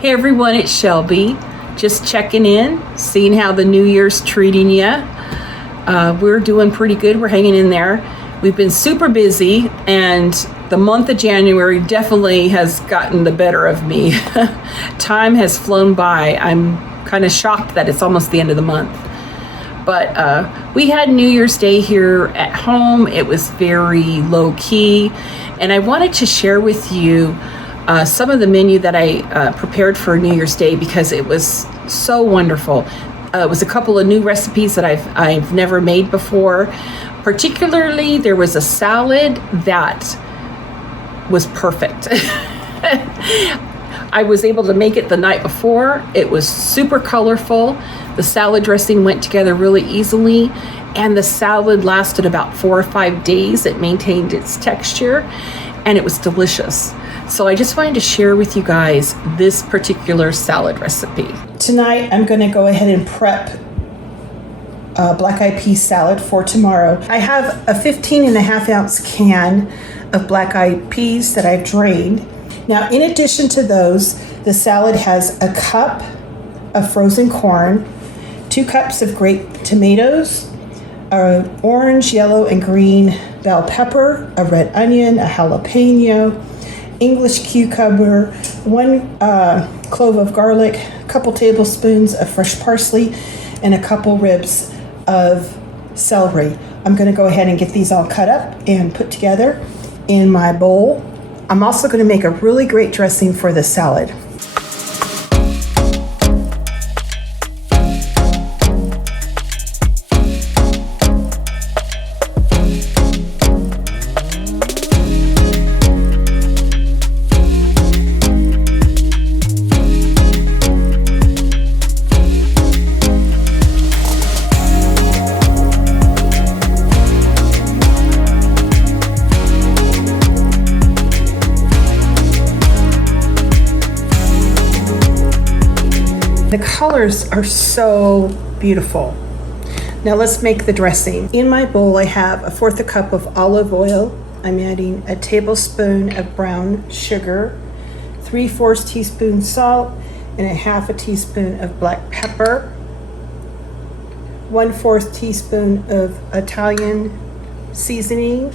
Hey everyone, it's Shelby. Just checking in, seeing how the New Year's treating you. We're doing pretty good. We're hanging in there. We've been super busy, and the month of January definitely has gotten the better of me. Time has flown by. I'm kind of shocked that it's almost the end of the month. But we had New Year's Day here at home. It was very low key, and I wanted to share with you some of the menu that I prepared for New Year's Day because it was so wonderful. It was a couple of new recipes that I've never made before. Particularly, there was a salad that was perfect. I was able to make it the night before. It was super colorful. The salad dressing went together really easily, and the salad lasted about 4 or 5 days. It maintained its texture, and it was delicious. So I just wanted to share with you guys this particular salad recipe. Tonight, I'm going to go ahead and prep black eye pea salad for tomorrow. I have a 15.5-ounce can of black eyed peas that I've drained. Now, in addition to those, the salad has a cup of frozen corn, 2 cups of grape tomatoes, orange, yellow, and green bell pepper, a red onion, a jalapeno, English cucumber, 1 clove of garlic, a couple tablespoons of fresh parsley, and a couple ribs of celery. I'm going to go ahead and get these all cut up and put together in my bowl. I'm also going to make a really great dressing for the salad. The colors are so beautiful. Now let's make the dressing. In my bowl, I have 1/4 cup of olive oil. I'm adding a tablespoon of brown sugar, 3/4 teaspoon salt, and a 1/2 teaspoon of black pepper, 1/4 teaspoon of Italian seasoning,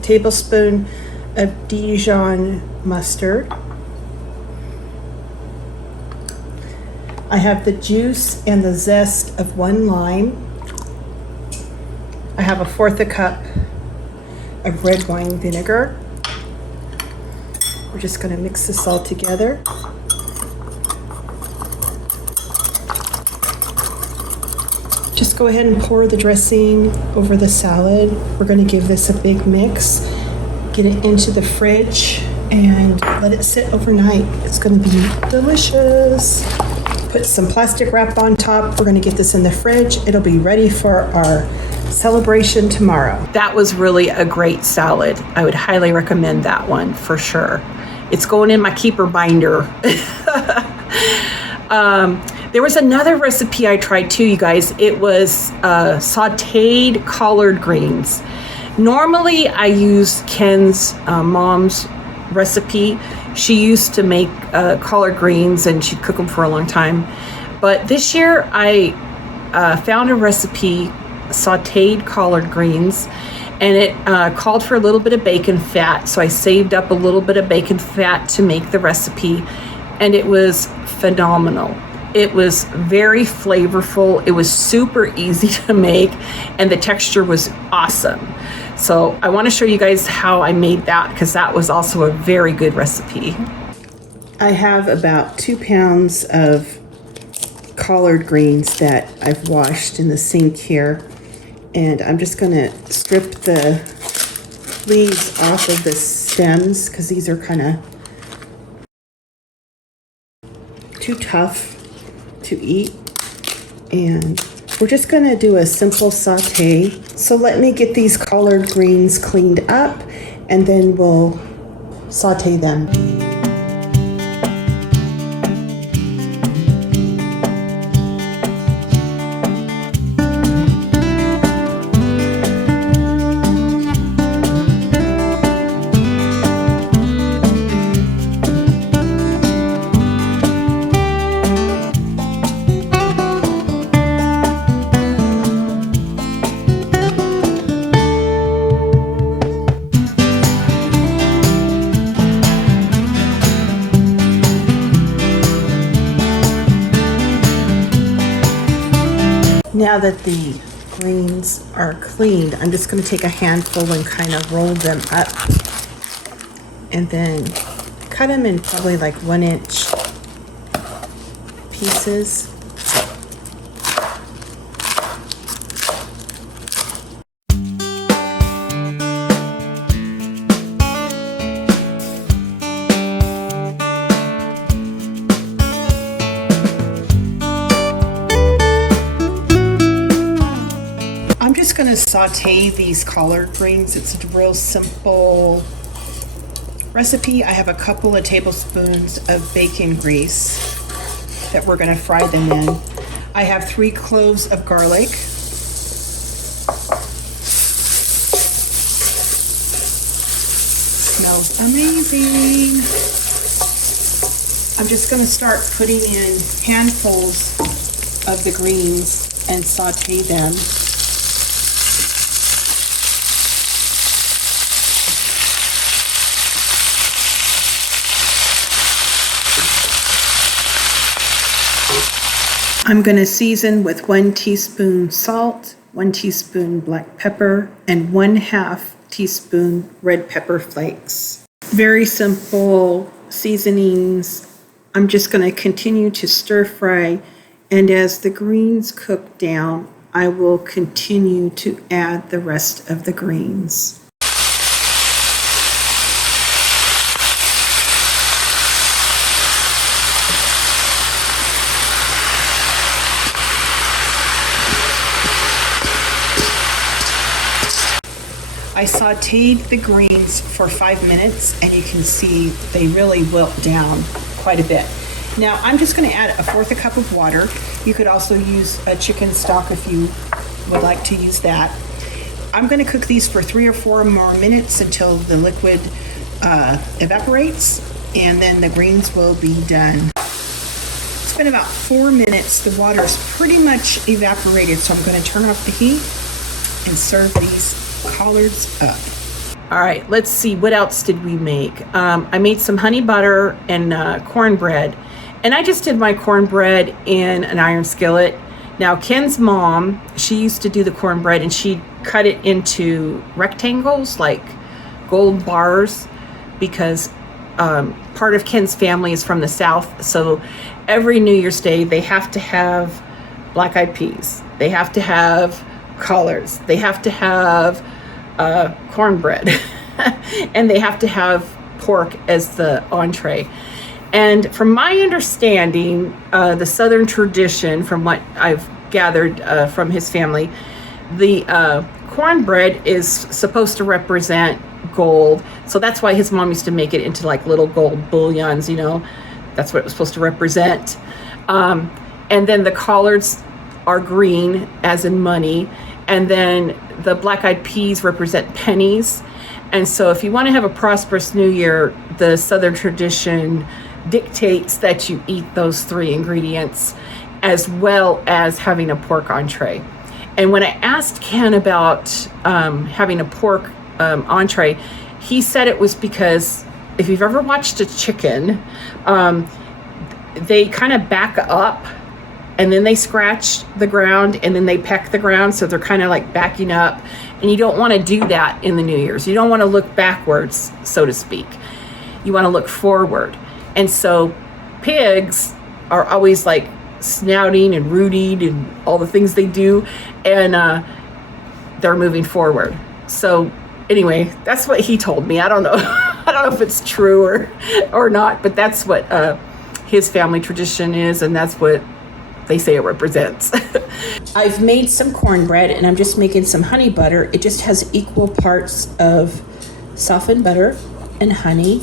tablespoon of Dijon mustard. I have the juice and the zest of 1 lime. I have 1/4 cup of red wine vinegar. We're just going to mix this all together. Just go ahead and pour the dressing over the salad. We're going to give this a big mix, get it into the fridge, and let it sit overnight. It's going to be delicious. Put some plastic wrap on top. We're going to get this in the fridge. It'll be ready for our celebration tomorrow. That was really a great salad. I would highly recommend that one for sure. It's going in my keeper binder. There was another recipe I tried too, you guys. It was sautéed collard greens. Normally I use Ken's mom's recipe. She used to make collard greens and she'd cook them for a long time. But this year I found a recipe, sautéed collard greens, and it called for a little bit of bacon fat. So I saved up a little bit of bacon fat to make the recipe, and it was phenomenal. It was very flavorful. It was super easy to make, and the texture was awesome. So I want to show you guys how I made that because that was also a very good recipe. I have about 2 pounds of collard greens that I've washed in the sink here. And I'm just going to strip the leaves off of the stems because these are kind of too tough to eat. And we're just going to do a simple saute. So let me get these collard greens cleaned up and then we'll saute them. Now that the greens are cleaned, I'm just going to take a handful and kind of roll them up and then cut them in probably like 1-inch pieces. I'm just going to saute these collard greens. It's a real simple recipe. I have a couple of tablespoons of bacon grease that we're going to fry them in. I have 3 cloves of garlic. Smells amazing. I'm just going to start putting in handfuls of the greens and saute them. I'm going to season with 1 teaspoon salt, 1 teaspoon black pepper, and 1/2 teaspoon red pepper flakes. Very simple seasonings. I'm just going to continue to stir fry, and as the greens cook down, I will continue to add the rest of the greens. I sauteed the greens for 5 minutes, and you can see they really wilt down quite a bit. Now I'm just going to add 1/4 cup of water. You could also use a chicken stock if you would like to use that. I'm going to cook these for 3 or 4 more minutes until the liquid evaporates, and then the greens will be done. It's been about 4 minutes. The water's pretty much evaporated, so I'm going to turn off the heat and serve these collards up. All right, let's see, what else did we make? I made some honey butter and cornbread, and I just did my cornbread in an iron skillet. Now Ken's mom, she used to do the cornbread, and she'd cut it into rectangles like gold bars, because part of Ken's family is from the South, so every New Year's Day they have to have black-eyed peas, they have to have collards, they have to have cornbread, and they have to have pork as the entree. And from my understanding, the Southern tradition, from what I've gathered from his family, the cornbread is supposed to represent gold. So that's why his mom used to make it into like little gold bullions, you know, that's what it was supposed to represent. And then the collards are green, as in money. And then the black-eyed peas represent pennies. And so if you want to have a prosperous new year, the Southern tradition dictates that you eat those 3 ingredients, as well as having a pork entree. And when I asked Ken about having a pork entree, he said it was because if you've ever watched a chicken, they kind of back up, and then they scratch the ground, and then they peck the ground, so they're kind of like backing up. And you don't want to do that in the New Year's. You don't want to look backwards, so to speak. You want to look forward. And so pigs are always like snouting and rooting and all the things they do, and they're moving forward. So anyway, that's what he told me. I don't know. I don't know if it's true or not, but that's what his family tradition is, and that's what they say it represents. I've made some cornbread, and I'm just making some honey butter. It just has equal parts of softened butter and honey.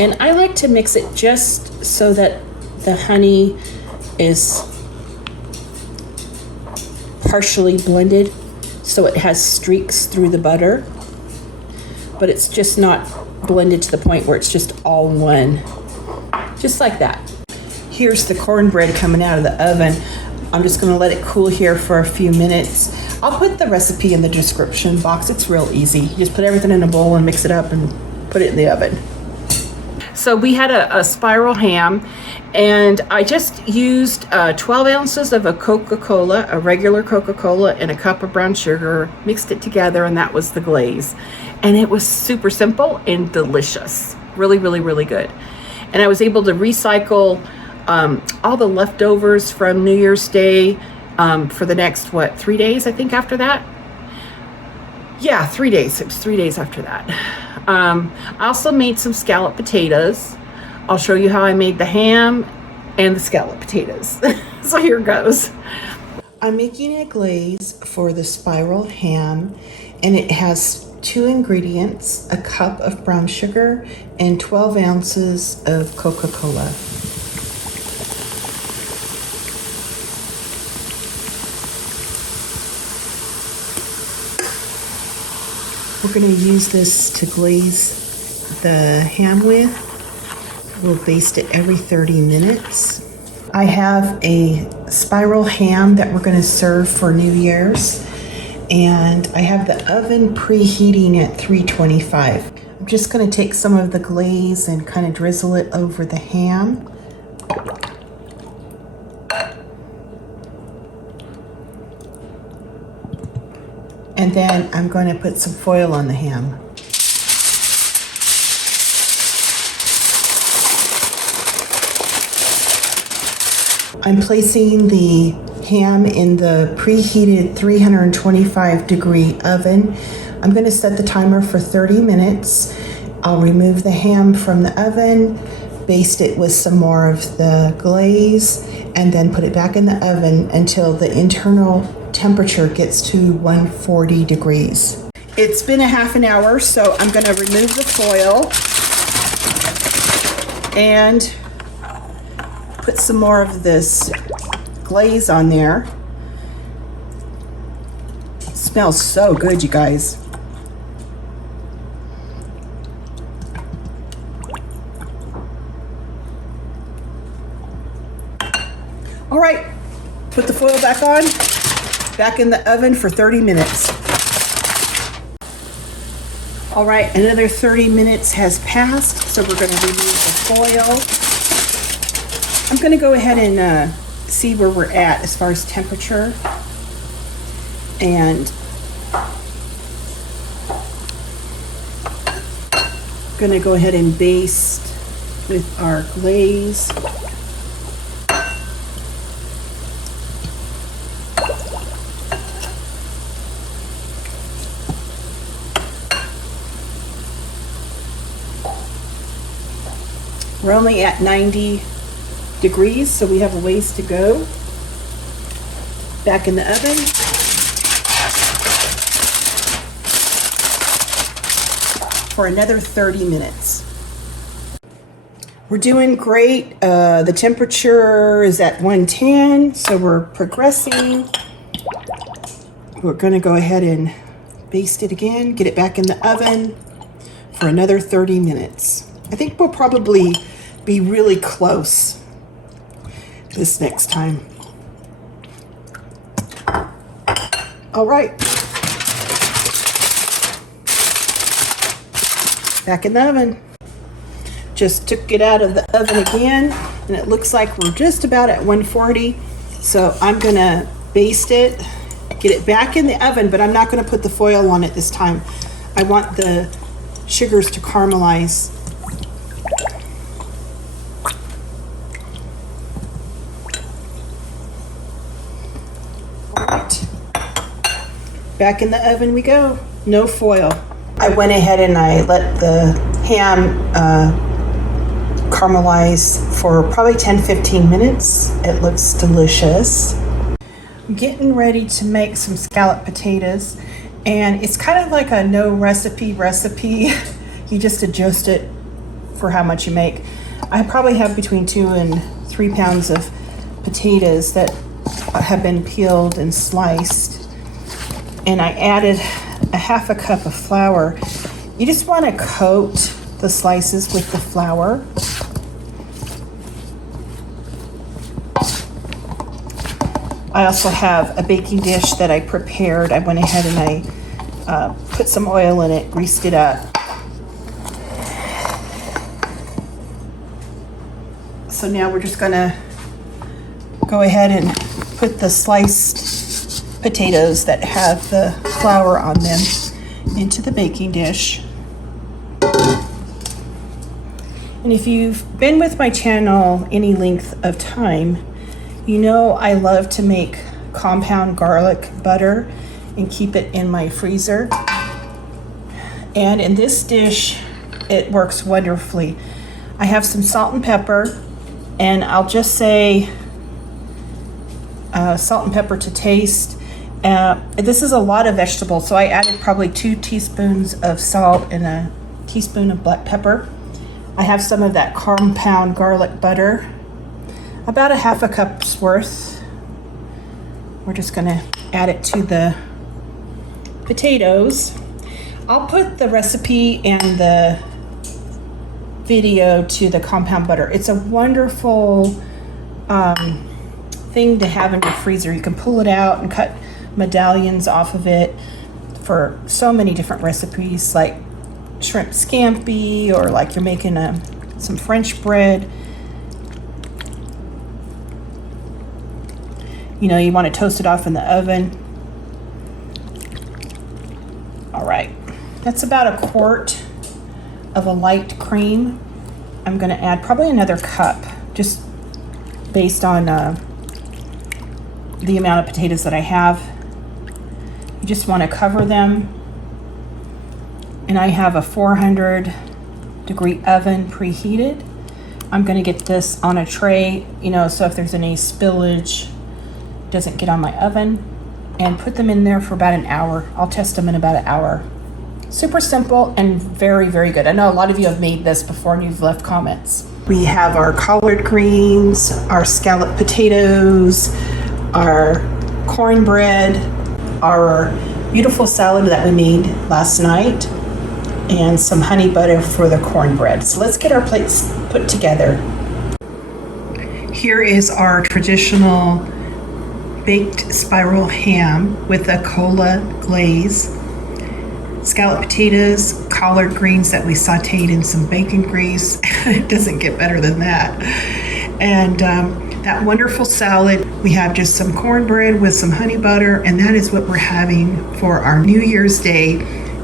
And I like to mix it just so that the honey is partially blended, so it has streaks through the butter, but it's just not blended to the point where it's just all one. Just like that. Here's the cornbread coming out of the oven. I'm just gonna let it cool here for a few minutes. I'll put the recipe in the description box. It's real easy. You just put everything in a bowl and mix it up and put it in the oven. So we had a spiral ham, and I just used 12 ounces of a Coca-Cola, a regular Coca-Cola, and a cup of brown sugar, mixed it together, and that was the glaze. And it was super simple and delicious. Really, really, really good. And I was able to recycle all the leftovers from New Year's Day for the next, 3 days, I think, after that? Yeah, 3 days. It was 3 days after that. I also made some scalloped potatoes. I'll show you how I made the ham and the scalloped potatoes. So here goes. I'm making a glaze for the spiral ham, and it has 2 ingredients, a cup of brown sugar and 12 ounces of Coca-Cola. We're going to use this to glaze the ham with. We'll baste it every 30 minutes. I have a spiral ham that we're going to serve for New Year's, and I have the oven preheating at 325. I'm just going to take some of the glaze and kind of drizzle it over the ham. And then I'm going to put some foil on the ham. I'm placing the ham in the preheated 325 degree oven. I'm going to set the timer for 30 minutes. I'll remove the ham from the oven, baste it with some more of the glaze, and then put it back in the oven until the internal temperature gets to 140 degrees. It's been a half an hour, so I'm going to remove the foil and put some more of this glaze on there. It smells so good, you guys. All right, put the foil back on. Back in the oven for 30 minutes. All right, another 30 minutes has passed, so we're going to remove the foil. I'm going to go ahead and see where we're at as far as temperature. And I'm going to go ahead and baste with our glaze. We're only at 90 degrees, so we have a ways to go. Back in the oven. For another 30 minutes. We're doing great. The temperature is at 110, so we're progressing. We're going to go ahead and baste it again, get it back in the oven for another 30 minutes. I think we'll probably be really close this next time. All right. Back in the oven. Just took it out of the oven again, and it looks like we're just about at 140. So I'm gonna baste it, get it back in the oven, but I'm not gonna put the foil on it this time. I want the sugars to caramelize. All right. Back in the oven we go. No foil. I went ahead and I let the ham caramelize for probably 10-15 minutes. It looks delicious. I'm getting ready to make some scalloped potatoes, and it's kind of like a no recipe. You just adjust it for how much you make. I probably have between 2 and 3 pounds of potatoes that have been peeled and sliced, and I added a half a cup of flour. You just want to coat the slices with the flour. I also have a baking dish that I prepared. I went ahead and I put some oil in it, greased it up. So now we're just gonna go ahead and put the sliced potatoes that have the flour on them into the baking dish. And if you've been with my channel any length of time, you know I love to make compound garlic butter and keep it in my freezer. And in this dish, it works wonderfully. I have some salt and pepper, and I'll just say salt and pepper to taste. This is a lot of vegetables, so I added probably 2 teaspoons of salt and a teaspoon of black pepper. I have some of that compound garlic butter, about a half a cup's worth. We're just gonna add it to the potatoes. I'll put the recipe and the video to the compound butter. It's a wonderful thing to have in your freezer. You can pull it out and cut medallions off of it for so many different recipes, like shrimp scampi, or like you're making some French bread. You know, you want to toast it off in the oven. All right, that's about a quart of a light cream. I'm going to add probably another cup, just based on the amount of potatoes that I have. You just want to cover them. And I have a 400-degree oven preheated. I'm going to get this on a tray, you know, so if there's any spillage, it doesn't get on my oven. And put them in there for about an hour. I'll test them in about an hour. Super simple and very, very good. I know a lot of you have made this before and you've left comments. We have our collard greens, our scalloped potatoes, our cornbread, our beautiful salad that we made last night, and some honey butter for the cornbread. So let's get our plates put together. Here is our traditional baked spiral ham with a cola glaze, scalloped potatoes, collard greens that we sauteed in some bacon grease. It doesn't get better than that. And that wonderful salad. We have just some cornbread with some honey butter, and that is what we're having for our New Year's Day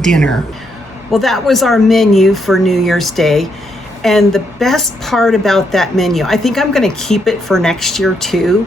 dinner. Well, that was our menu for New Year's Day. And the best part about that menu, I think I'm going to keep it for next year too,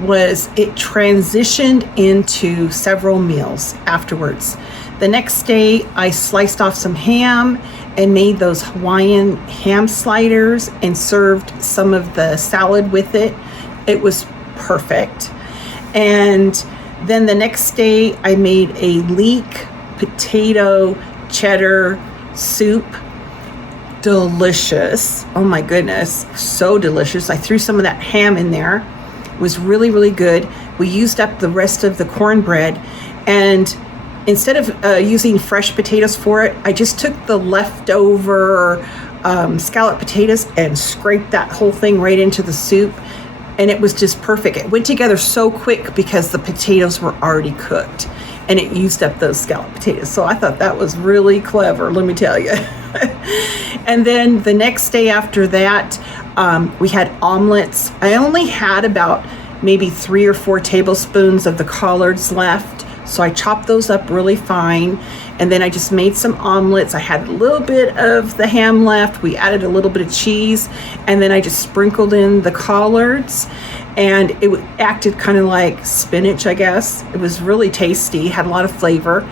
was it transitioned into several meals afterwards. The next day, I sliced off some ham and made those Hawaiian ham sliders and served some of the salad with it. It was perfect. And then the next day, I made a leek potato cheddar soup. Delicious. Oh my goodness, so delicious. I threw some of that ham in there. It was really, really good. We used up the rest of the cornbread, and instead of using fresh potatoes for it, I just took the leftover scalloped potatoes and scraped that whole thing right into the soup, and it was just perfect. It went together so quick because the potatoes were already cooked, and it used up those scalloped potatoes. So I thought that was really clever, let me tell you. And then the next day after that, we had omelets. I only had about maybe 3 or 4 tablespoons of the collards left, so I chopped those up really fine, and then I just made some omelets. I had a little bit of the ham left. We added a little bit of cheese, and then I just sprinkled in the collards, and it acted kind of like spinach, I guess. It was really tasty, had a lot of flavor.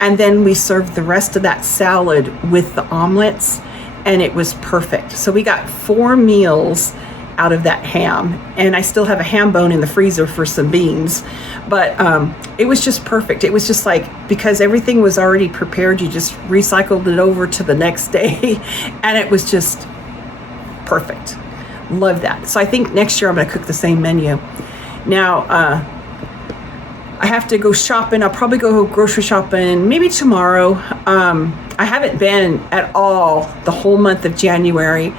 And then we served the rest of that salad with the omelets, and it was perfect. So we got 4 meals out of that ham, and I still have a ham bone in the freezer for some beans, but it was just perfect. It was just like, because everything was already prepared, you just recycled it over to the next day, and it was just perfect. Love that. So I think next year I'm going to cook the same menu. Now I have to go shopping. I'll probably go grocery shopping maybe tomorrow. I haven't been at all the whole month of January,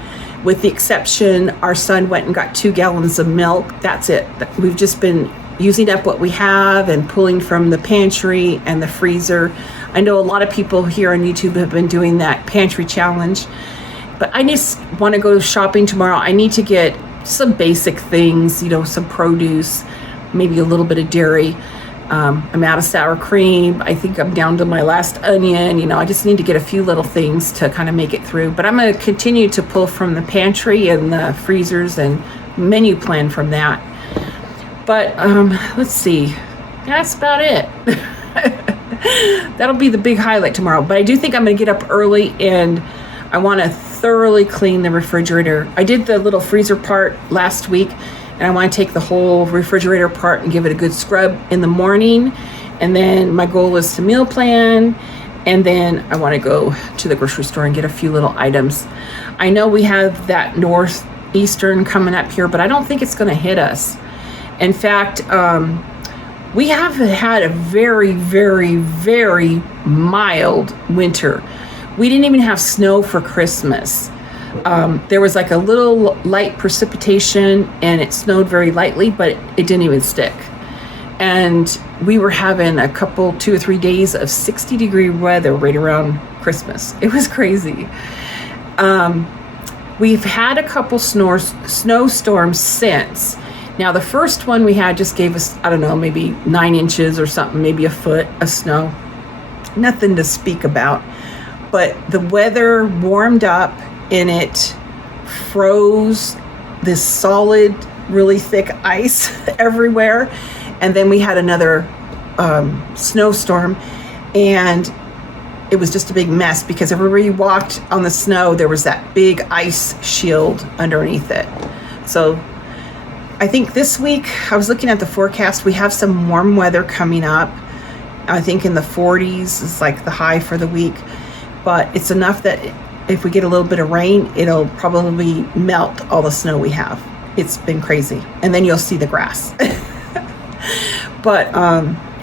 with the exception our son went and got 2 gallons of milk. That's it. We've just been using up what we have and pulling from the pantry and the freezer. I know a lot of people here on YouTube have been doing that pantry challenge, but I just want to go shopping tomorrow. I need to get some basic things, you know, some produce, maybe a little bit of dairy. I'm out of sour cream. I think I'm down to my last onion. You know, I just need to get a few little things to kind of make it through. But I'm going to continue to pull from the pantry and the freezers and menu plan from that. But let's see. That's about it. That'll be the big highlight tomorrow. But I do think I'm going to get up early, and I want to thoroughly clean the refrigerator. I did the little freezer part last week, and I want to take the whole refrigerator part and give it a good scrub in the morning. And then my goal is to meal plan, and then I want to go to the grocery store and get a few little items. I know we have that northeastern coming up here, but I don't think it's going to hit us. In fact, we have had a very, very, very mild winter. We didn't even have snow for Christmas. There was like a little light precipitation, and it snowed very lightly, but it didn't even stick. And we were having a couple, 2 or 3 days of 60-degree weather right around Christmas. It was crazy. We've had a couple snowstorms since. Now, the first one we had just gave us, I don't know, maybe 9 inches or something, maybe a foot of snow. Nothing to speak about. But the weather warmed up, and it froze this solid, really thick ice everywhere. And then we had another snowstorm, and it was just a big mess because everywhere you walked on the snow, there was that big ice shield underneath it. So I think this week, I was looking at the forecast, we have some warm weather coming up. I think in the 40s is like the high for the week. But it's enough that if we get a little bit of rain, it'll probably melt all the snow we have. It's been crazy. And then you'll see the grass. But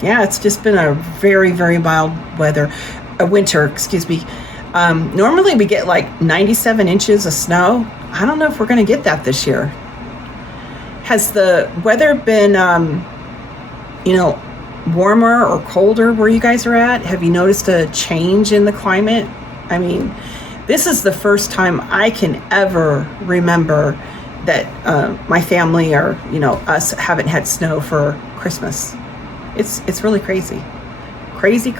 yeah, it's just been a very, very mild winter, excuse me. Normally we get like 97 inches of snow. I don't know if we're going to get that this year. Has the weather been, warmer or colder where you guys are at? Have you noticed a change in the climate? I mean, this is the first time I can ever remember that my family or, us haven't had snow for Christmas. It's really crazy. Crazy.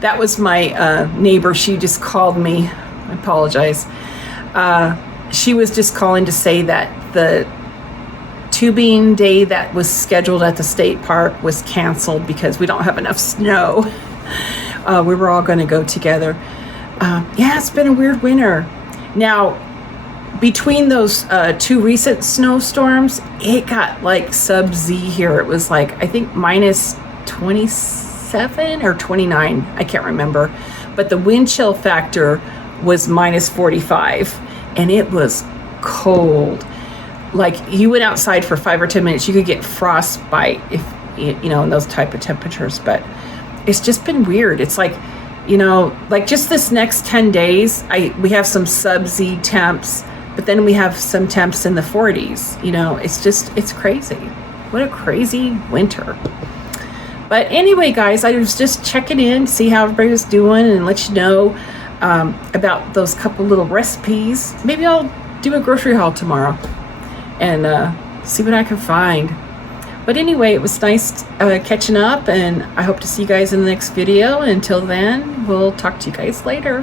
That was my neighbor. She just called me. I apologize. She was just calling to say that the tubing day that was scheduled at the state park was canceled because we don't have enough snow. We were all going to go together. Yeah, it's been a weird winter. Now, between those 2 recent snowstorms, it got like sub-Z here. It was like, I think minus 27 or 29. I can't remember. But the wind chill factor was minus 45. And it was cold. Like, you went outside for 5 or 10 minutes, you could get frostbite if in those type of temperatures. But it's just been weird. It's like, just this next 10 days, we have some sub-Z temps, but then we have some temps in the 40s. It's crazy. What a crazy winter. But anyway, guys, I was just checking in, see how everybody was doing, and let you know about those couple little recipes. Maybe I'll do a grocery haul tomorrow and see what I can find. But anyway, it was nice catching up, and I hope to see you guys in the next video. Until then, we'll talk to you guys later.